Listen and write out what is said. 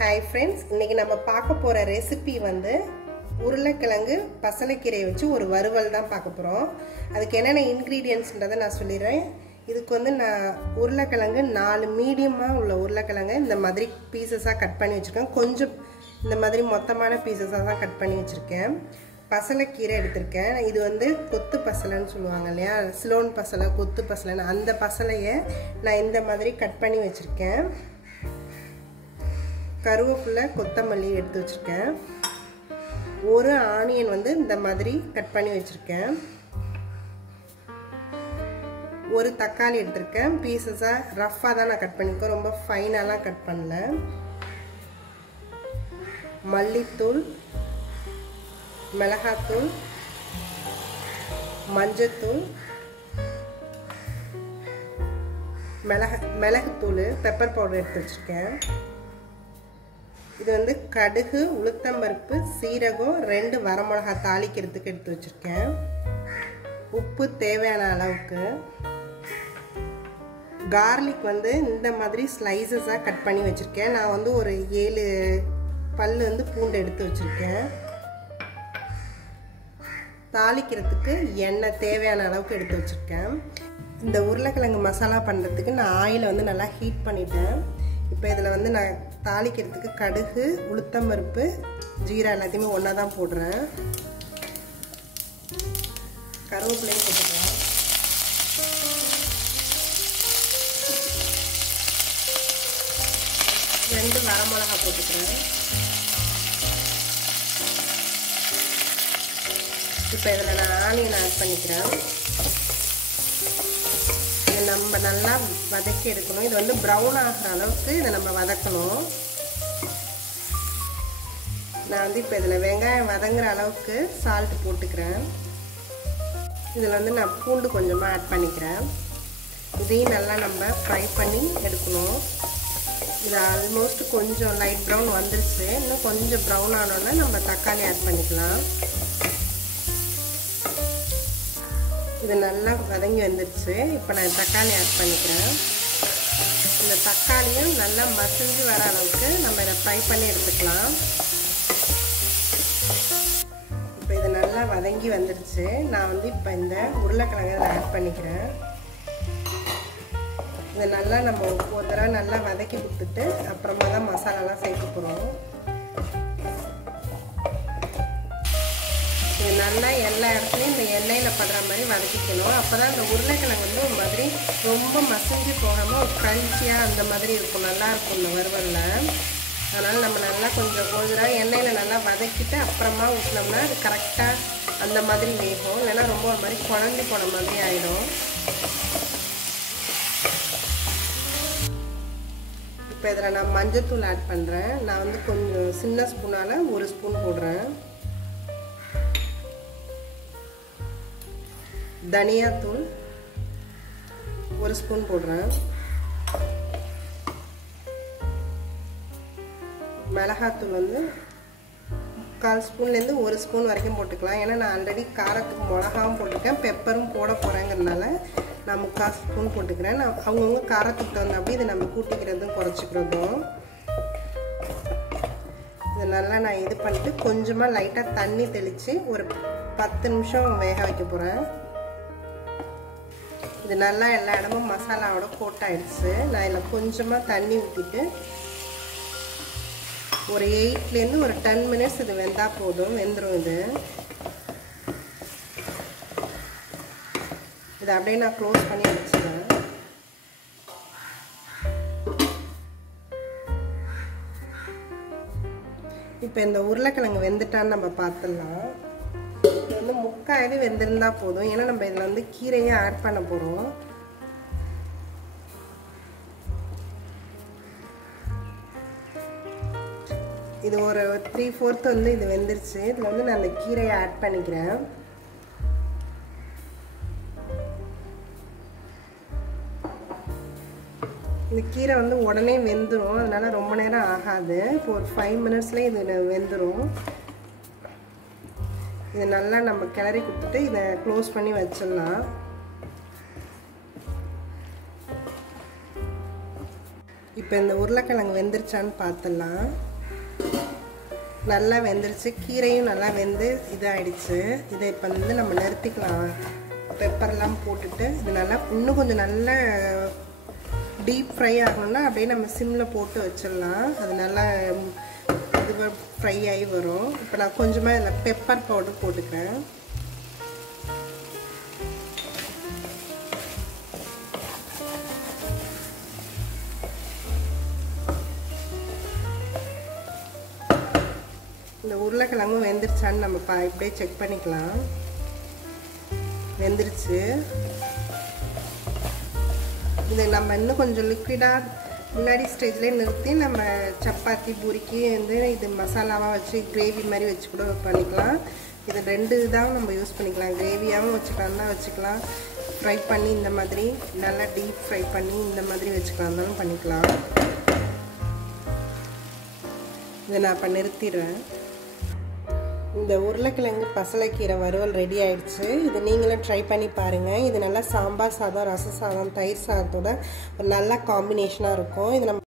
Hi friends, இன்னைக்கு நம்ம பார்க்க போற ரெசிபி வந்து உருளைக்கிழங்கு பசலைக்கீரையை வச்சு ஒரு வறுவல் தான் பார்க்க போறோம். அதுக்கு என்னென்ன இன்கிரிடியன்ட்ஸ்ன்றதை நான் சொல்லிடுறேன். இதுக்கு வந்து நான் உருளைக்கிழங்கு 4 மீடியமா உள்ள உருளைக்கிழங்கு இந்த மாதிரி பீசஸா கட் பண்ணி வச்சிருக்கேன். கொஞ்சம் இந்த மாதிரி மொத்தமான பீசஸா தான் கட் பண்ணி வச்சிருக்கேன். பசலைக்கீரை எடுத்திருக்கேன். இது வந்து கொத்து பசலைன்னு சொல்லுவாங்க இல்லையா, சிலோன் பசலை, கொத்து பசலைன்னு அந்த பசலையை நான் இந்த மாதிரி கட் பண்ணி வச்சிருக்கேன். கருவேப்பிலை, கொத்தமல்லி எடுத்து வச்சிருக்கேன். ஒரு ஆனியன் வந்து இந்த மாதிரி கட் பண்ணி வச்சிருக்கேன். ஒரு தக்காளி எடுத்திருக்கேன். பீசஸா ரஃபா தான் நான் கட் பண்ணிருக்கேன், ரொம்ப ஃபைனாலாம் கட் பண்ணல. மல்லித்தூள், மிளகாத்தூள், மஞ்சத்தூள், மிளகுத்தூள், பெப்பர் பவுடர் எடுத்து வச்சிருக்கேன். இது வந்து கடுகு, உளுத்தம்பருப்பு, சீரகம், 2 வரமிளகா தாளிக்கிறதுக்கு எடுத்து வச்சிருக்கேன். உப்பு தேவையான அளவுக்கு. கார்லிக் வந்து இந்த மாதிரி ஸ்லைசஸா கட் பண்ணி வச்சிருக்கேன். நான் வந்து ஒரு 7 பல்லு வந்து பூண்டு எடுத்து வச்சிருக்கேன். தாளிக்கிறதுக்கு எண்ணெய் தேவையான அளவுக்கு எடுத்து வச்சிருக்கேன். இந்த உருளைக்கிழங்கு மசாலா பண்ணுறதுக்கு நான் ஆயிலை வந்து நல்லா ஹீட் பண்ணிட்டேன். இப்போ இதில் வந்து நான் தாளிக்கிறதுக்கு கடுகு, உளுத்தம்பருப்பு, ஜீரா எல்லாத்தையுமே ஒன்றா தான் போடுறேன். கருவேப்பிலையும் போட்டுக்கிறேன். ரெண்டு வரமிளகா போட்டுக்கிறேன். இப்போ இதில் நான் ஆனியன் ஆட் பண்ணிக்கிறேன். இதை நம்ம நல்லா வதக்கி எடுக்கணும். இது வந்து ப்ரௌன் ஆகிற அளவுக்கு இதை நம்ம வதக்கணும். நான் வந்து இப்போ இதில் வெங்காயம் வதங்குற அளவுக்கு சால்ட் போட்டுக்கிறேன். இதில் வந்து நான் பூண்டு கொஞ்சமாக ஆட் பண்ணிக்கிறேன். இதையும் நல்லா நம்ம ஃப்ரை பண்ணி எடுக்கணும். இது ஆல்மோஸ்ட் கொஞ்சம் லைட் ப்ரௌன் வந்துருச்சு. இன்னும் கொஞ்சம் ப்ரௌன் ஆனோன்னா நம்ம தக்காளி ஆட் பண்ணிக்கலாம். இது நல்லா வதங்கி வந்துருச்சு. இப்போ நான் தக்காளி ஆட் பண்ணிக்கிறேன். இந்த தக்காளியும் நல்லா மசிஞ்சு வர அளவுக்கு நம்ம இதை ஃப்ரை பண்ணி எடுத்துக்கலாம். இப்போ இது நல்லா வதங்கி வந்துருச்சு. நான் வந்து இப்போ இந்த உருளைக்கிழங்கை இதில் ஆட் பண்ணிக்கிறேன். இதை நல்லா நம்ம ஒரு தடவை நல்லா வதக்கி கொடுத்துட்டு அப்புறமா தான் மசாலாலாம் சேர்க்க போகிறோம். இது நல்லா எல்லா இடத்துலையும் இந்த எண்ணெயில் படுற மாதிரி வதக்கிக்கணும். அப்போ தான் இந்த உருளைக்கிழங்கு வந்து ஒரு மாதிரி ரொம்ப மசிஞ்சு போகாமல் ஒரு க்ரன்ச்சியாக அந்த மாதிரி இருக்கும், நல்லாயிருக்கும் இந்த வறுவலில். அதனால் நம்ம நல்லா கொஞ்சம் கொஞ்சம் எண்ணெயில் நல்லா வதக்கிட்டு அப்புறமா ஊற்றினோம்னா அது கரெக்டாக அந்த மாதிரி வேகும். இல்லைன்னா ரொம்ப ஒரு மாதிரி குழம்பு போன மாதிரி ஆகிடும். இப்போ இதில் நான் மஞ்சத்தூள் ஆட் பண்ணுறேன். நான் வந்து கொஞ்சம் சின்ன ஸ்பூனால் 1 ஸ்பூன் போடுறேன். தனியாத்தூள் 1 ஸ்பூன் போடுறேன். மிளகாத்தூள் வந்து 1/4 ஸ்பூன்லேருந்து 1 ஸ்பூன் வரைக்கும் போட்டுக்கலாம். ஏன்னா நான் ஆல்ரெடி காரத்துக்கு மிளகாவும் போட்டிருக்கேன், பெப்பரும் போட போகிறேங்கிறதுனால நான் 1/4 ஸ்பூன் போட்டுக்கிறேன். நான் அவங்கவுங்க காரத்துக்கு தகுந்த அப்படி இதை நம்ம கூட்டிக்கிறதும் குறைச்சிக்கிறதும். இதை நல்லா நான் இது பண்ணிட்டு கொஞ்சமாக லைட்டாக தண்ணி தெளித்து ஒரு 10 நிமிஷம் வேக வைக்க போகிறேன். இது நல்லா எல்லா இடமும் மசாலாவோட கோட் ஆயிடுச்சு. நான் இதில் கொஞ்சமாக தண்ணி ஊற்றிட்டு ஒரு 8லேருந்து ஒரு 10 மினிட்ஸ் இது வெந்தால் போதும், வெந்துடும். இதை அப்படியே நான் க்ளோஸ் பண்ணி வச்சுக்கிறேன். இப்போ இந்த உருளைக்கிழங்கு வெந்துட்டான்னு நம்ம பார்த்துடலாம். இது வந்து 3/4 இது வெந்திருந்தா போதும். ஏன்னா நம்ம இதில் வந்து கீரையும் ஆட் பண்ண போகிறோம். இது ஒரு 3/4 வந்து இது வெந்துருச்சு. இதில் வந்து நான் அந்த கீரையை ஆட் பண்ணிக்கிறேன். இந்த கீரை வந்து உடனே வெந்துடும், அதனால ரொம்ப நேரம் ஆகாது. இப்போ ஒரு 5 மினிட்ஸ்லேயே இது வெந்துடும். இதை நல்லா நம்ம கிளறி கொடுத்துட்டு இதை க்ளோஸ் பண்ணி வச்சிடலாம். இப்போ இந்த உருளைக்கிழங்கு வெந்துருச்சான்னு பார்த்துடலாம். நல்லா வெந்துருச்சு, கீரையும் நல்லா வெந்து இதாகிடுச்சு. இதை இப்போ வந்து நம்ம நிறுத்திக்கலாம். பெப்பர்லாம் போட்டுட்டு இது நல்லா இன்னும் கொஞ்சம் நல்லா டீப் ஃப்ரை ஆகணும்னா அப்படியே நம்ம சிம்மில் போட்டு வச்சிடலாம். அது நல்லா இது ஃப்ரை ஆகி வரும். இப்போ நான் கொஞ்சமாக இதில் பெப்பர் பவுடர் போட்டுக்கிறேன். இந்த உருளைக்கிழங்கும் வெந்துருச்சான்னு நம்ம இப்படியே செக் பண்ணிக்கலாம். வெந்துருச்சு. இதை நம்ம இன்னும் கொஞ்சம் லிக்விடாக முன்னாடி ஸ்டேஜ்லேயே நிறுத்தி நம்ம சப்பாத்தி பூரிக்கு வந்து இது மசாலாவாக வச்சு கிரேவி மாதிரி வச்சு கூட பண்ணிக்கலாம். இது 2 தான் நம்ம யூஸ் பண்ணிக்கலாம். கிரேவியாகவும் வச்சுக்கலாம், ஃப்ரை பண்ணி இந்த மாதிரி நல்லா டீப் ஃப்ரை பண்ணி இந்த மாதிரி வச்சுக்கலாம் பண்ணிக்கலாம். இதை நான் இப்போ நிறுத்திடுறேன். இந்த உருளைக்கிழங்கு பசலைக்கீரை வறுவல் ரெடி ஆயிடுச்சு. இது நீங்களும் ட்ரை பண்ணி பாருங்கள். இது நல்லா சாம்பார் சாதம், ரச சாதம், தயிர் சாதத்தோட ஒரு நல்ல காம்பினேஷனாக இருக்கும். இது நம்ம